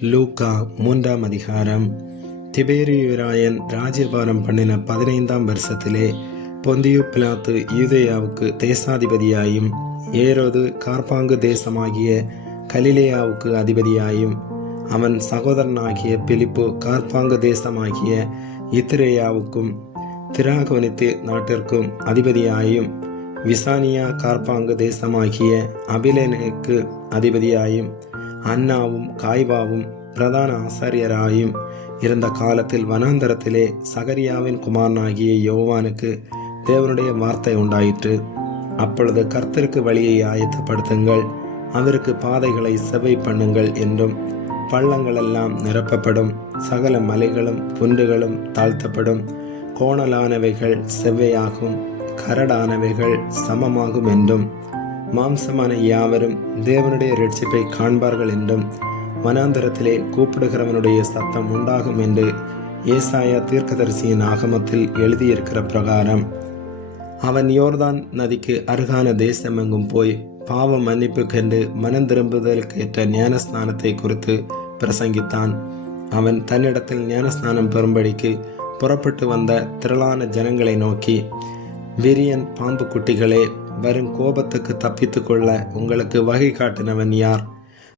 லூக்கா 3ஆம் அதிகாரம். திபேரியுராயன் ராஜ்யபாரம் பண்ணின 15ஆம் வருஷத்திலே பொந்தியு பிலாத்து யூதேயாவுக்கு தேசாதிபதியாயும் ஏரோது கார்பாங்கு தேசமாகிய கலிலேயாவுக்கு அதிபதியாயும் அவன் சகோதரனாகிய பிலிப்பு கார்பாங்கு தேசமாகிய இத்திரேயாவுக்கும் திராகோனித்து நாட்டிற்கும் அதிபதியாயும் விசானியா கார்பாங்கு தேசமாகிய அபிலேனுக்கு அதிபதியாயும் அன்னாவும் காய்வாவும் பிரதான ஆசாரியராயும் இருந்த காலத்தில் வனாந்தரத்திலே சகரியாவின் குமாரனாகிய யோவானுக்கு தேவனுடைய வார்த்தை உண்டாயிற்று. அப்பொழுது கர்த்தருக்கு வழியை ஆயத்தப்படுத்துங்கள், அவருக்கு பாதைகளை செவ்வை பண்ணுங்கள் என்றும், பள்ளங்களெல்லாம் நிரப்பப்படும், சகல மலைகளும் குன்றுகளும் தாழ்த்தப்படும், கோணலானவைகள் செவ்வையாகும், கரடானவைகள் சமமாகும் என்றும், மாம்சமான யாவரும் தேவனுடைய இரட்சிப்பை காண்பார்கள் என்றும், வனாந்தரத்திலே கூப்பிடுகிறவனுடைய சத்தம் உண்டாகும் என்று ஏசாயா தீர்க்கதரிசியின் ஆகமத்தில் எழுதியிருக்கிற பிரகாரம் அவன் யோர்தான் நதிக்கு அருகான தேசமெங்கும் போய் பாவ மன்னிப்பு கண்டு மனம் திரும்புதலுக்கு ஏற்ற ஞானஸ்நானத்தை குறித்து பிரசங்கித்தான். அவன் தன்னிடத்தில் ஞானஸ்நானம் பெறும்படிக்கு புறப்பட்டு வந்த திரளான ஜனங்களை நோக்கி, விரியன் பாம்பு குட்டிகளே, வரும் கோபத்துக்கு தப்பித்து கொள்ள உங்களுக்கு வகை காட்டினவன் யார்?